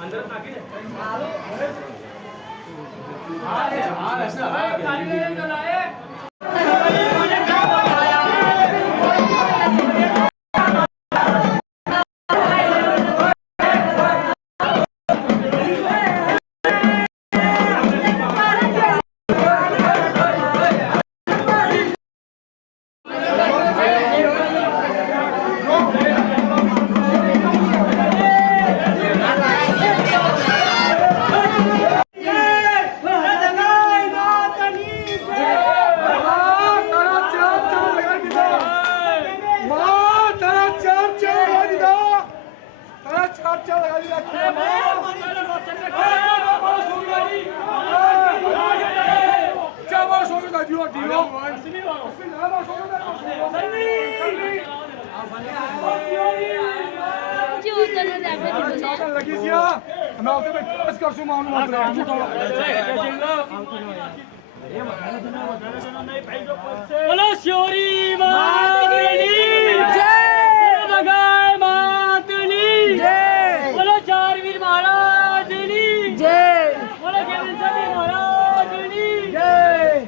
अंदर नाखी बोलो श्योरी मातनी जय, भगाय मातनी जय, बोलो चारवीर महाराजनी जय, बोलो केवल सभी महाराजनी जय।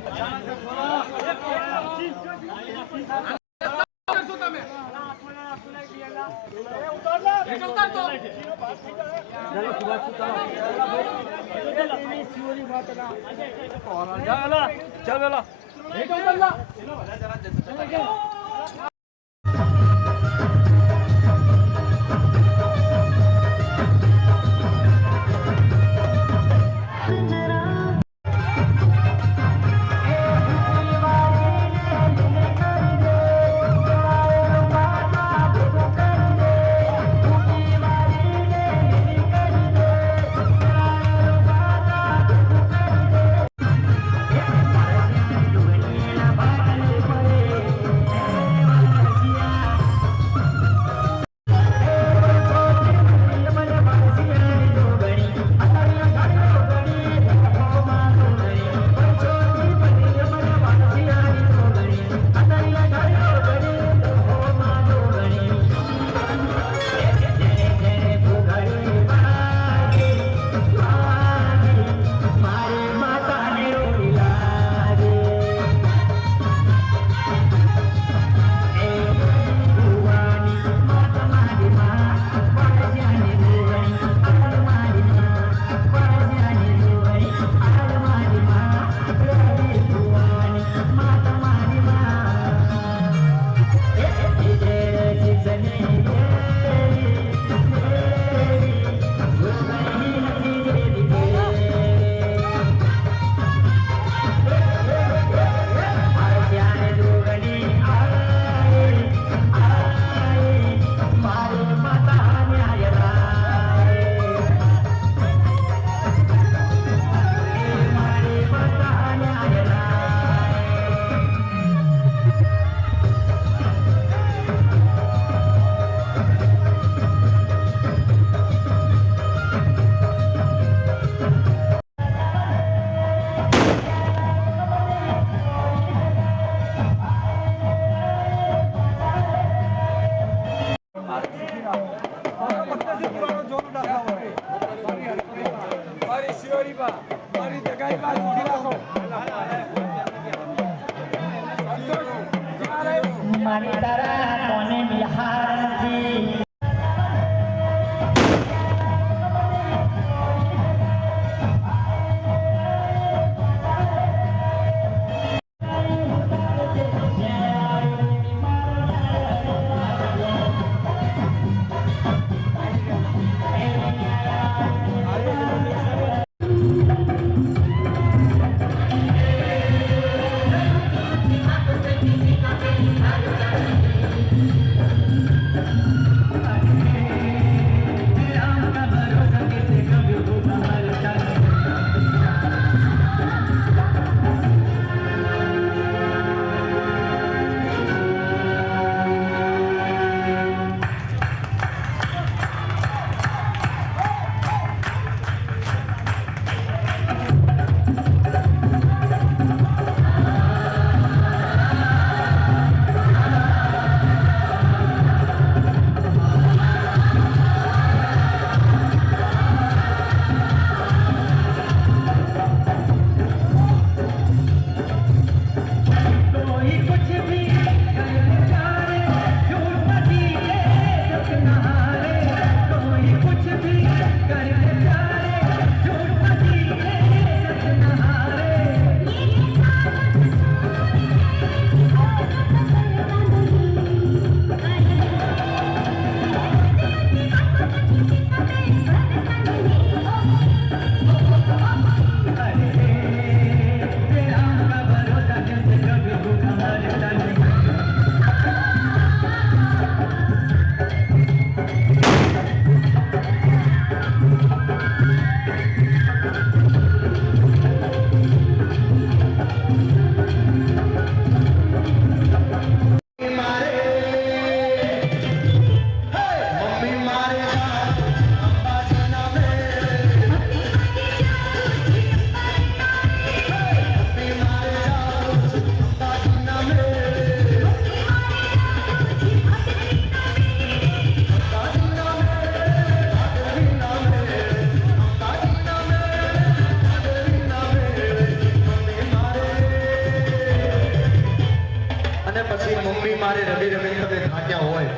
પછી મમ્મી મારે રડી રડી તમે થાક્યા હોય,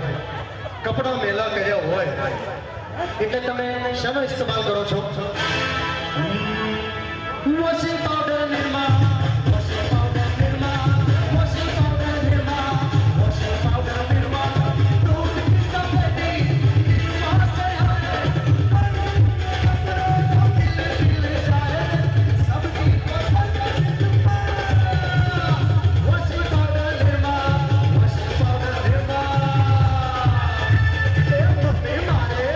કપડા મેલા કર્યા હોય, એટલે તમે શાનો ઇસ્તેમાલ કરો છો? Washing powder Nirma, washing powder Nirma, washing powder Nirma, washing powder Nirma, दूध की सफेदी निर्मा से हटे, खिल जाए सबकी पसंद। Washing powder Nirma, washing powder Nirma, ए मम्मी मारे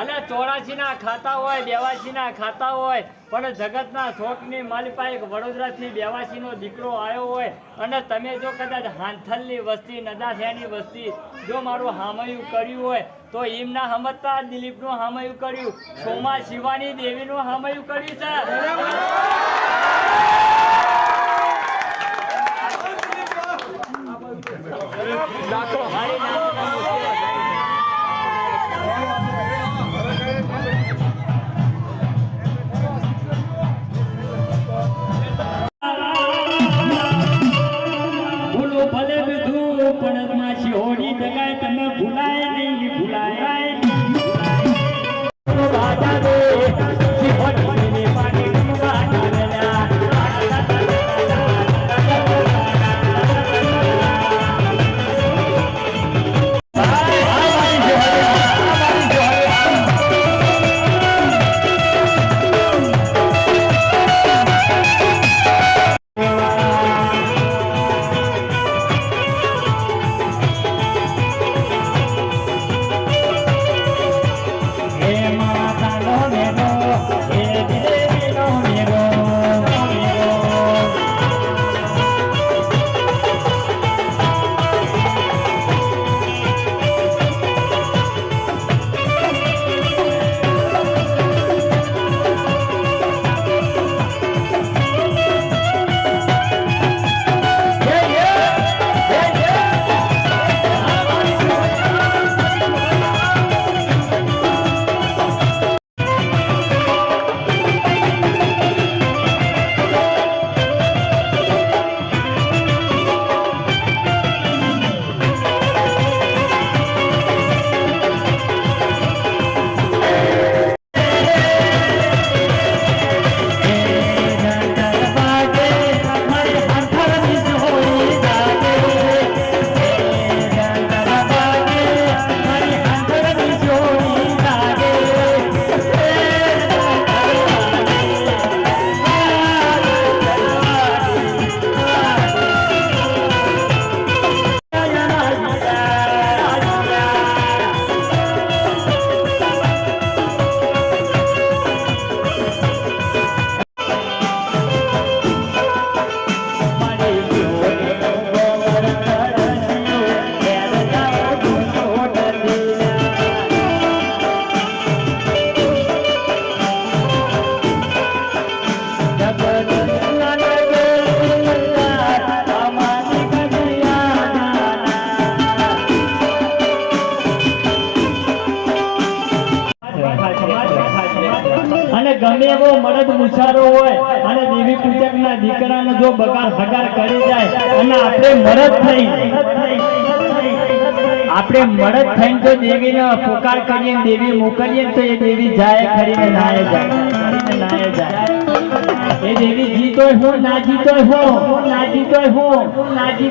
અને 84 ના ખાતા હોય, 82 ના ખાતા હોય, પણ જગતના શોખની માલિપા એક વડોદરાથી 82 નો દીકરો આવ્યો હોય અને તમે જો કદાચ હાંથલની વસ્તી, નદાસેની વસ્તી જો મારું હામયું કર્યું હોય તો એમ ના સમજતા દિલીપનું હામયું કર્યું, સોમા શિવાની દેવીનું હામયું કર્યું છે. મારી નામ ભૂલો ભલે બધું પણ માછી હોડી દગાય તમે ભૂલાય નહીં, ભૂલાય નહીં, ભૂલાય નહીં. સંસારો હોય અને દેવી પૂજકના દીકરાને જો બગાડ હગાર કરી જાય અને આપણે મરદ થઈને જો દેવીને પુકાર કરીએ દેવી મોકલીએ તો એ દેવી જાય ખરીને નાય જાય એ દેવી જીતોય હું ના જીતોય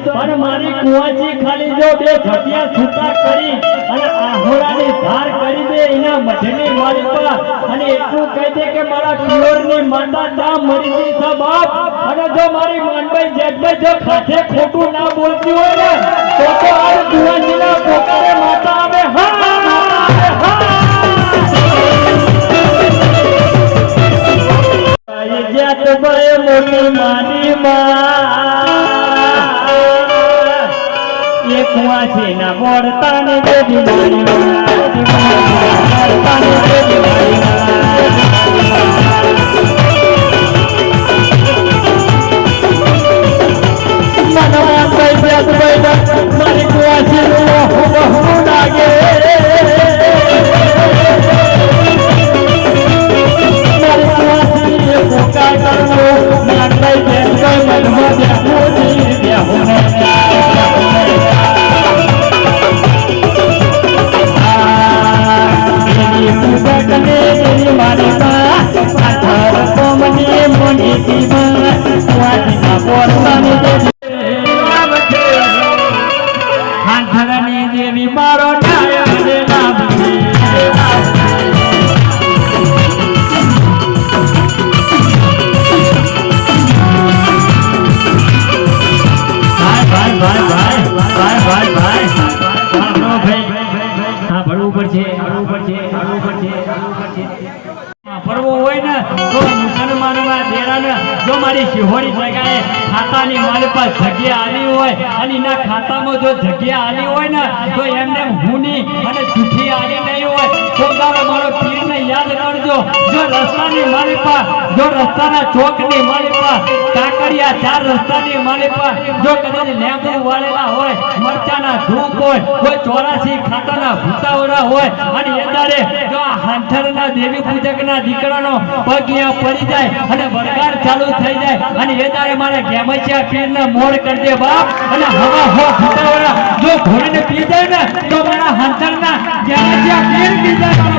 પણ મારી કુંવાસી ખાલી જો બે ઘટિયા છૂટા કરી અને આહોરાની ધાર કરી દે એના મઢની મારી પર અને એટલું કહી દે કે મારા પિયોરની માતા તા મરી ગઈ છે બાપ અને જો મારી માનભાઈ જેઠભાઈ જો ખાતે ખોટું ના બોલતી હોય ને તો આ કુંવાસીના પોકારે માતા આવે જેઠભાઈ મોટી માની માં એ કુંવાસી ના મોરતાને દેવી મારી મારી કુંવાસી બહુ લાગે દેવી મારો ફરવો હોય ને તો મુસલમાનોના દેરાને જો મારી શિહોરી જગ્યાએ ખાતાની મારી પાસે જગ્યા આવી હોય અને એના ખાતામાં જો જગ્યા આવી હોય ને તો એમને હુની અને જૂઠી આવી નહીં હોય તો મારો પીરને યાદ કરજો જો રસ્તાની મારી પાસે જો રસ્તાના ચોકની મારી પાસે કાકડિયા ચાર રસ્તાની મારી પાસે જો કદાચ લેમ્બુ વાળેલા હોય મરચાના ધૂપ હોય કોઈ 84 ખાતાના ભૂતાવડા હોય અને એ દાડે જો આ હાંથરના દેવી પૂજકના દીકરાનો પગ અહીંયા પડી જાય અને વરગાર ચાલુ થઈ જાય અને એ દાડે મારે ગેમચિયા પીરને મોડ કરી દે બાપ અને હવા હો ભૂતાવડા જો ઘોડીને પી જાય ને તો મારા હાંથરના ગેમચિયા પીર પી જાય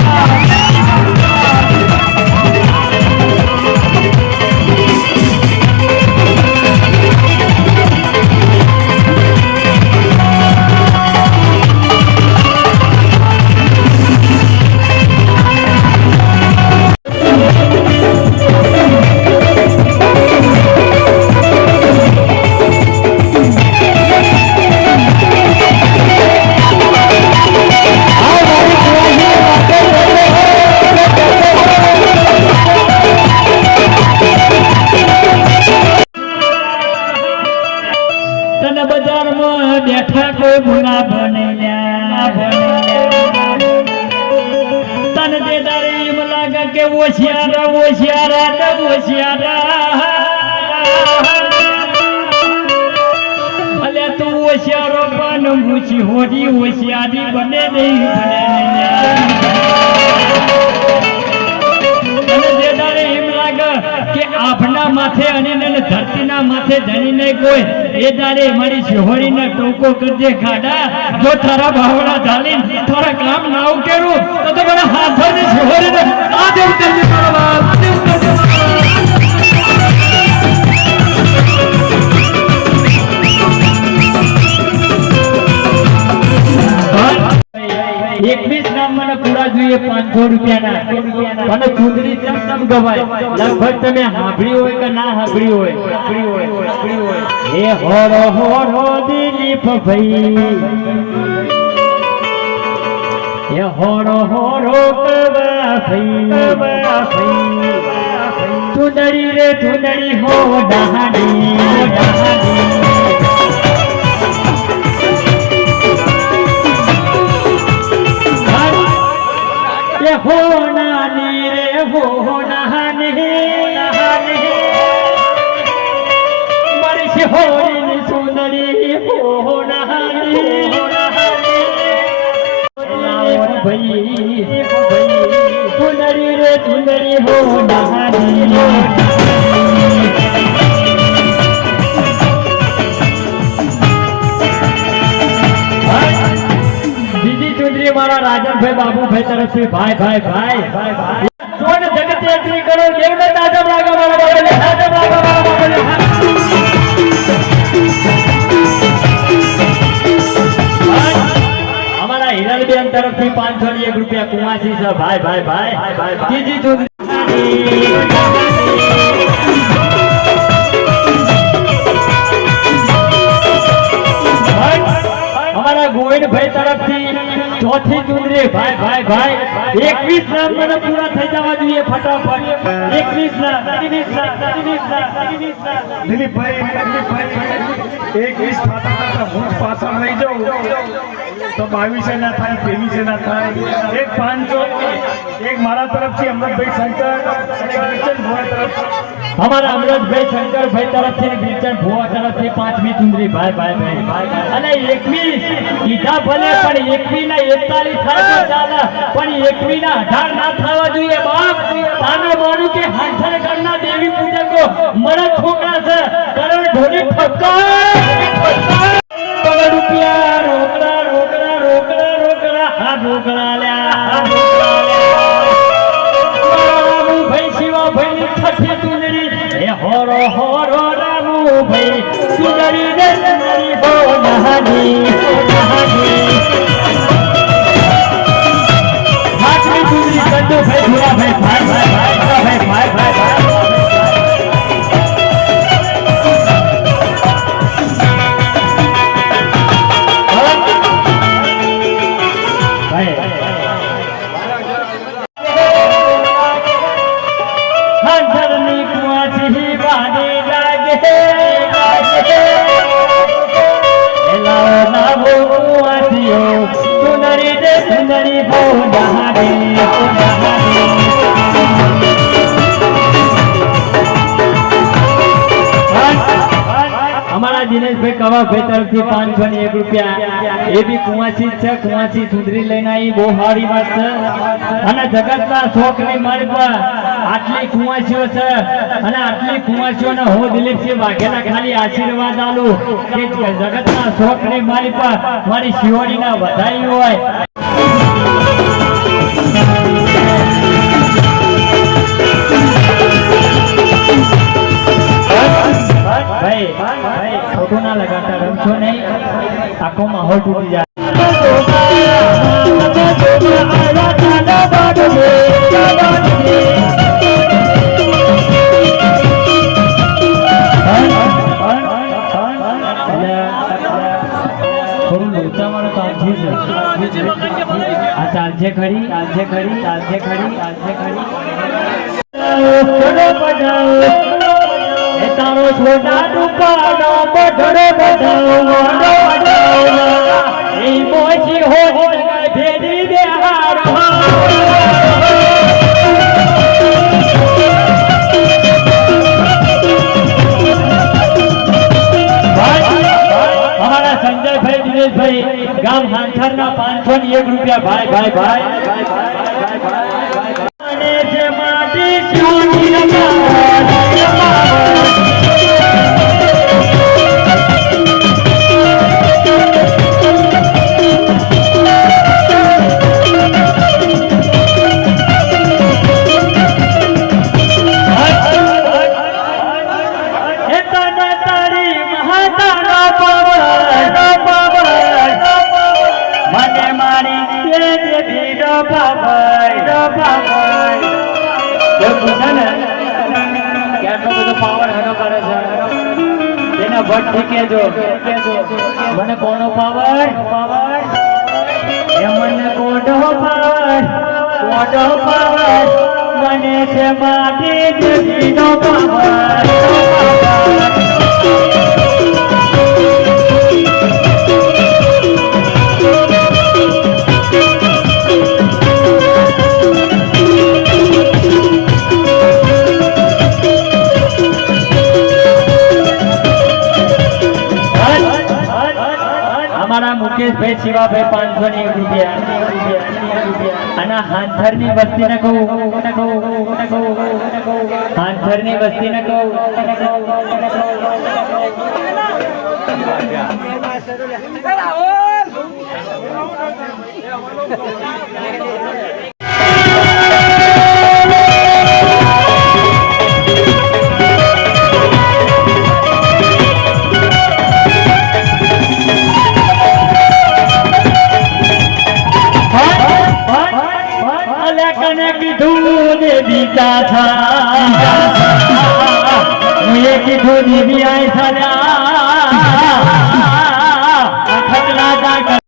હોશિયારી બને નહીં એમ લાગે કે આભના માથે અને ધરતીના માથે ધણીને કોઈ એ દાડે મારી શિહોરીને ટોકો કરજે ખાડા જો તારા ભાવડા ચાલી થોડા કામ ના ઉકેરું તો તમારા હાથોની શિહોરીને આ દેવ કરજે જોઈએ 500 રૂપિયાના અને ચૂંદડી ચમચમ ગવાય લગભગ તમે સાંભળી હોય કે ના સાંભળી હોય હે હોરો હોરો દિલીપ ભાઈ હે હોરો હોરો કવા ભાઈ ચૂંદડી રે ચૂંદડી હો ડહાડી हो नानी रे हो नहाने मर्श होरी सुंदरी हो नहाने भाई चुनरी रे चुनरी हो नहानी हो बीजी चुनरी मारा राजन भाई बाबू भाई तरफ से भाई भाई भाई भाई भाई सोन जगत यात्री करो देवदत्त आजम रागा वाला बोले आजम रागा वाला बोले हमारा हिरलबेन तरफ से 501 रुपया कुमासी से भाई भाई भाई भाई तीजी चुनरी हमारा गोविंद भाई तरफ से चौथी चुनरी भाई भाई भाई 21 नाम મને પૂરા થઈ જવા જોઈએ ફટાફટ 21 ના દિલીપભાઈ 21 ખાતા ખાતા હું પાછળ રહી જાઉં તો 22 ના થાય 23 ના થાય એક 500 એક મારા તરફથી અમૃતભાઈ શંકર અને ગિરચન ભુવા તરફ हमारा अमृतભાઈ શંકરભાઈ તરફથી ગિરચન ભુવા તરફથી 5મી ચુંદરી ભાઈ ભાઈ ભાઈ અને 21 કીધા ભલે પણ 21 ના 41 થાય તો ચાલે પણ 21 ના 18 ના થવા જોઈએ બાપ તાને માનું કે હાંસર કરના દેવી પૂજકો મરા છોકરા છે કરોડ ઢોલી ઠક્કર કરોડ રૂપિયા રોકડા રોકડા રોકડા રોકડા હા રોકડા લ્યા રામુ ભાઈ શિવા ભાઈ ની છઠ્ઠી ચુંદડી એ હોરો હોરો રામુ ભાઈ ચુંદડી રે ચુંદડી હો નહાની હાથની ચુંદડી કંદુ ભાઈ ભૂરા ભાઈ ભાઈ ભાઈ ભાઈ ભાઈ ભાઈ हमारा दिनेशભાઈ કવાભાઈ તરફથી 501 રૂપિયા એ બી કુંવાસી છે કુંવાસી સુંદરી લઈને આવી બહુ સારી વાત છે અને જગતના શોખની મારી પર આટલી કુંવાસીઓ છે અને આટલી કુંવાસીઓને હું દિલીપસિંહ વાઘેલા ખાલી આશીર્વાદ આલું કે જગતના શોખની મારી પર મારી શિવાડીના વધાઈ હોય भाई भाई फोटो ना लगाता रमशो नहीं आंखों में होल टूट जाए चालचे खड़ी चालचे खड़ी चालचे खड़ी चालचे खड़ी तारो छोटा दुकानो बड़ो बड़ो ए मोची हो भेदी बिहार हमारा संजय भाई दिनेश भाई गांव हांथर ना 501 रुपया भाई भाई भाई से माटी મને કોનો પાવર મને કોનો પાવર મને છે માટી જમીનો પાવર हमारा મુકેશભાઈ શિવાભાઈ 501 રૂપિયા અને હાંથરની વસ્તીને કહું હાંથરની વસ્તીને કહું કીધું ને બીજા થા હું એ કીધું ને બી આય સાલ્યા ખતરા જા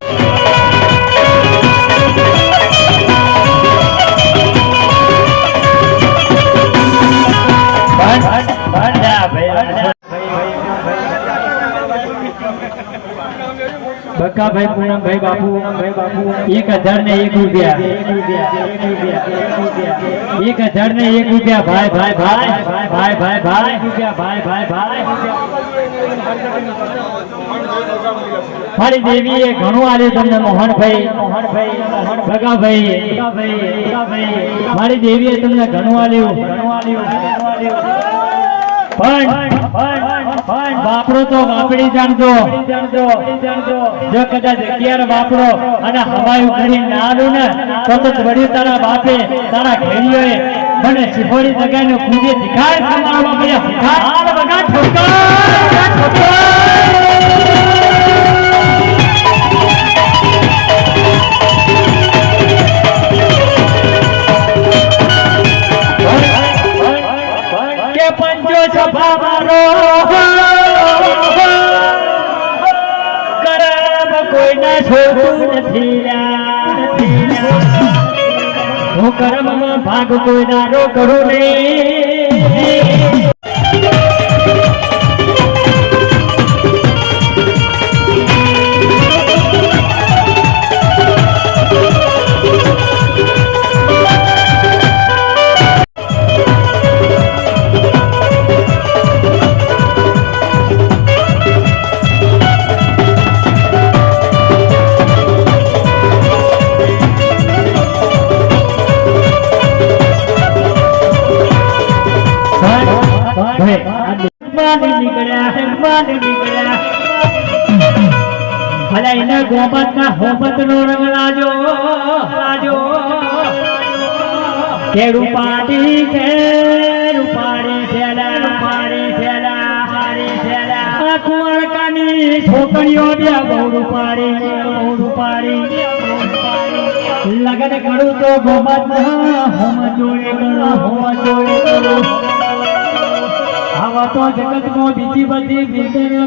બકાભાઈ પૂનમભાઈ બાપુ 1001 રૂપિયા 1001 રૂપિયા ભાઈ મારી દેવીએ ઘણું આલ્યું તમને મોહનભાઈ બકાભાઈ મારી દેવીએ તમને ઘણું આલ્યું પણ વાપરો તો વાપરી જાણજો જો કદાચ 11 વાપરો અને હવાયું કરી ના આલું ને તો વળ્યું તારા બાપે તારા ઘેરીઓએ મને શિફોડી જગાઈને પૂજે શીખાય સંભાળવા મળ્યા હાલ બગા ઠોકર પંજો છપા મારો કરમ કોઈના છોડતું નથી હું કરમમાં ભાગ કોઈના રો કરું નહીં ગોમતના હોમત નો રંગ લાજો કે રૂપાડી છે કુંવરકાની છોકરીઓ બે બહુ રૂપાડી લગન કરું તો ગોમત હોમ જોડે કરો આવા તો જગતમાં બીજી બધીમાં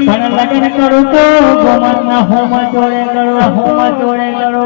પણ લગન કરું તો ગોમતના હોમ જોડે કરો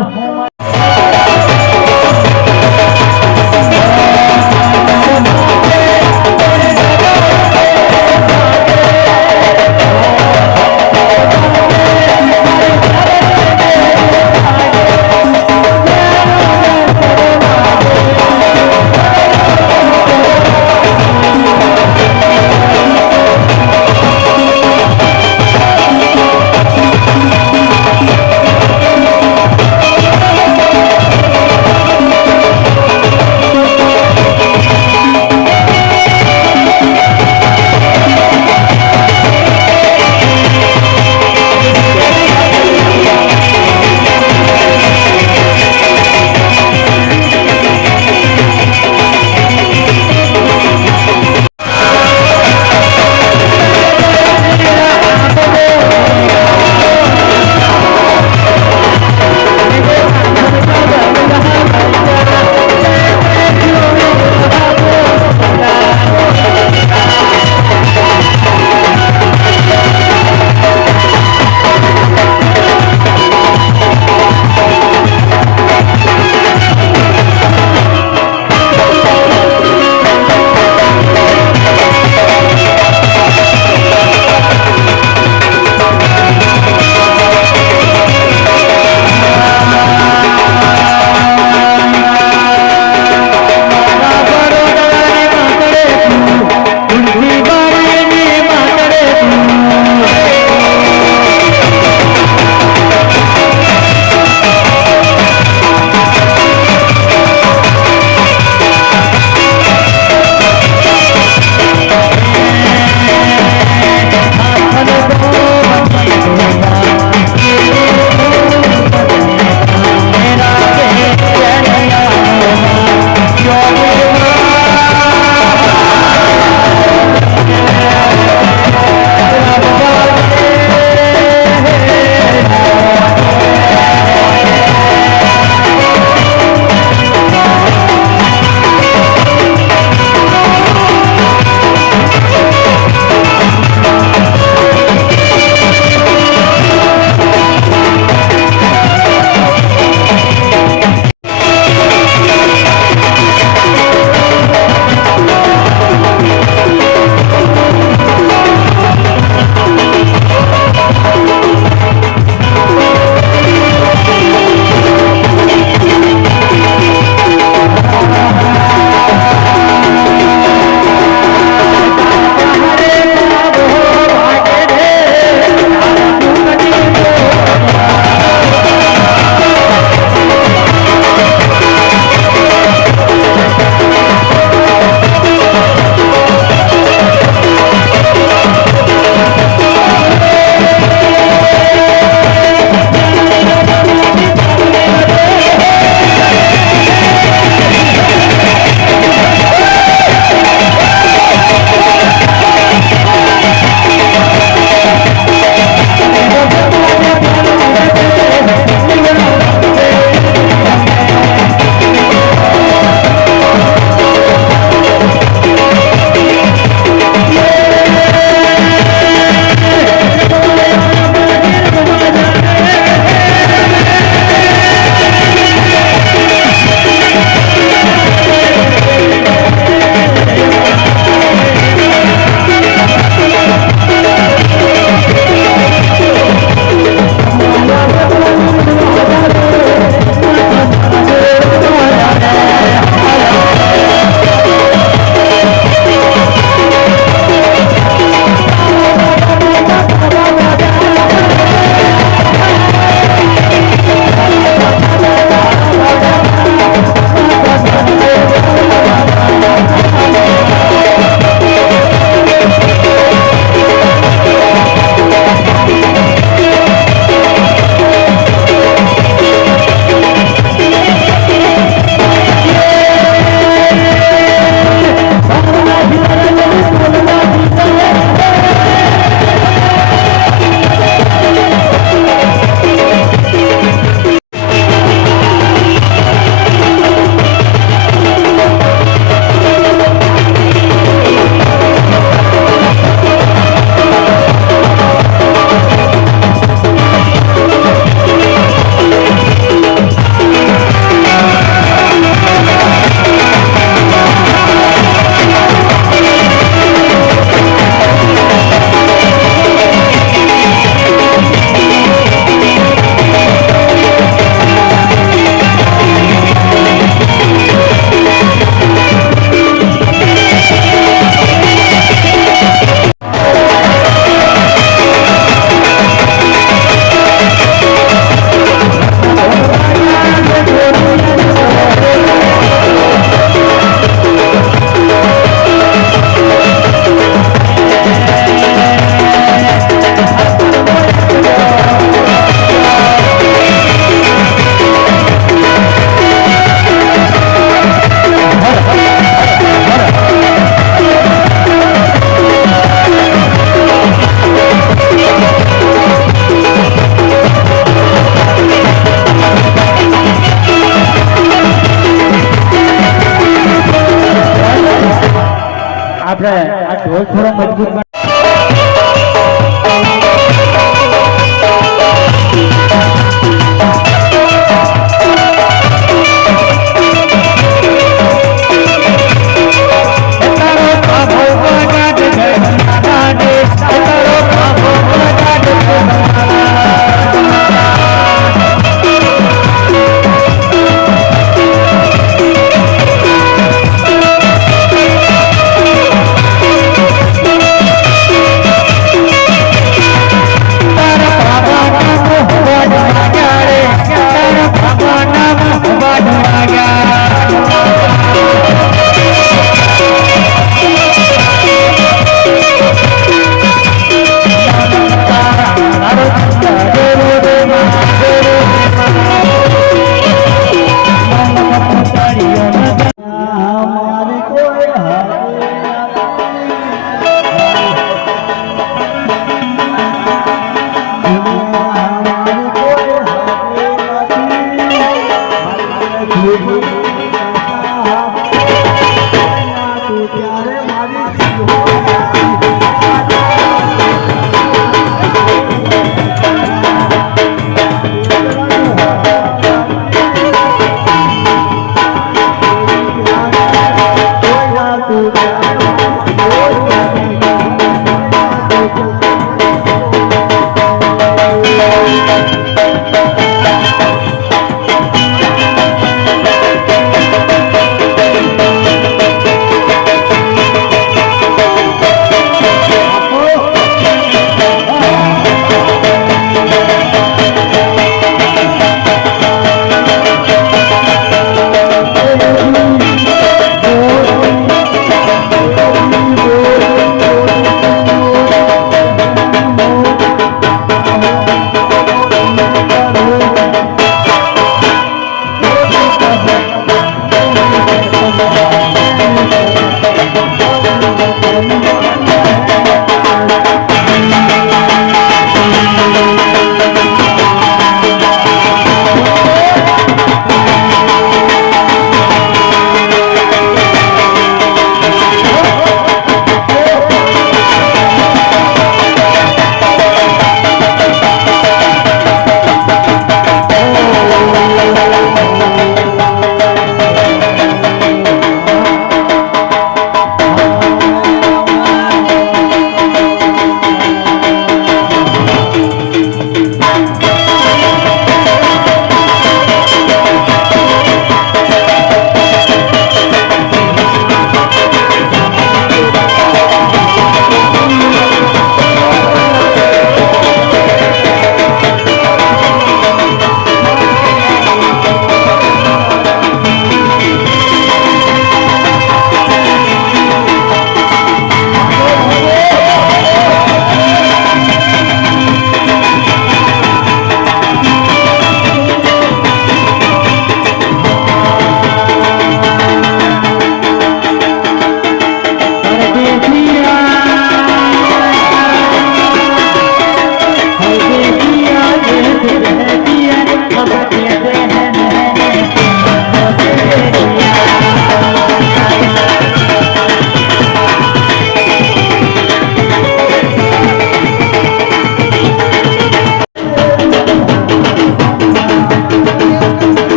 આપણે આ ઢોલ થોડો મજબૂત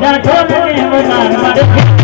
રાઠોડ ને વનાર મળે